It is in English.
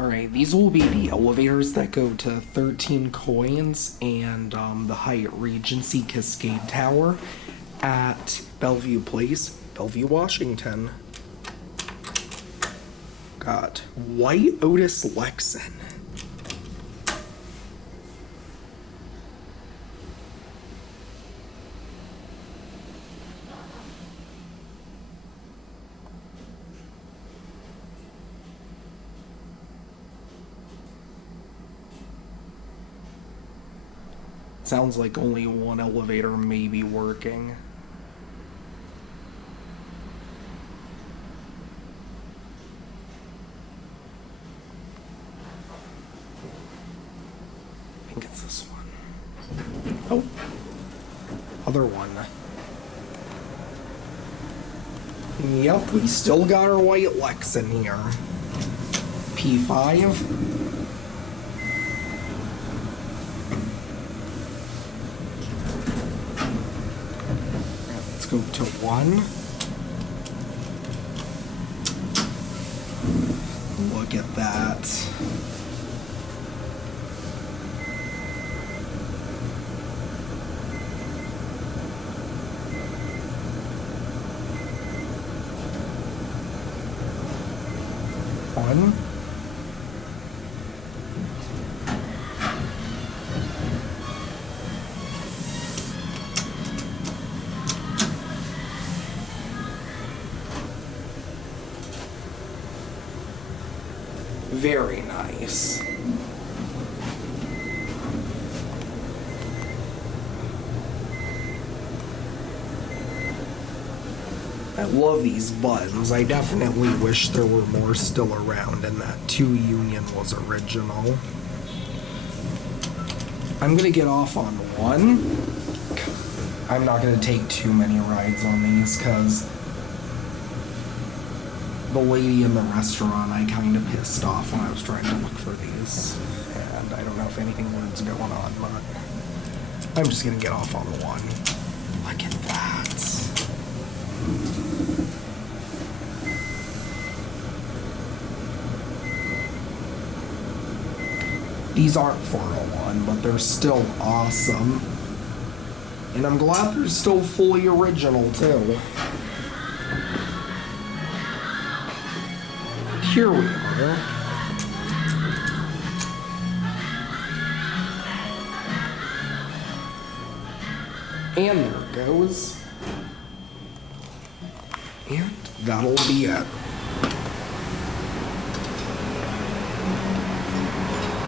Alright, these will be the elevators that go to 13 Coins and the Hyatt Regency Cascade Tower at Bellevue Place, Bellevue, Washington. Got white Otis Lexan. Sounds like only one elevator may be working. I think it's this one. Oh, other one. Yep, we still got our white Lexan here. P5. Go to 1. Look at that. One. Very nice. I love these buttons. I definitely wish there were more still around and that 2 Union was original. I'm gonna get off on 1. I'm not gonna take too many rides on these because the lady in the restaurant I kind of pissed off when I was trying to look for these. And I don't know if anything weird's going on, but I'm just gonna get off on 1. Look at that. These aren't 401, but they're still awesome. And I'm glad they're still fully original, too. Here we are. And there it goes. And that'll be it.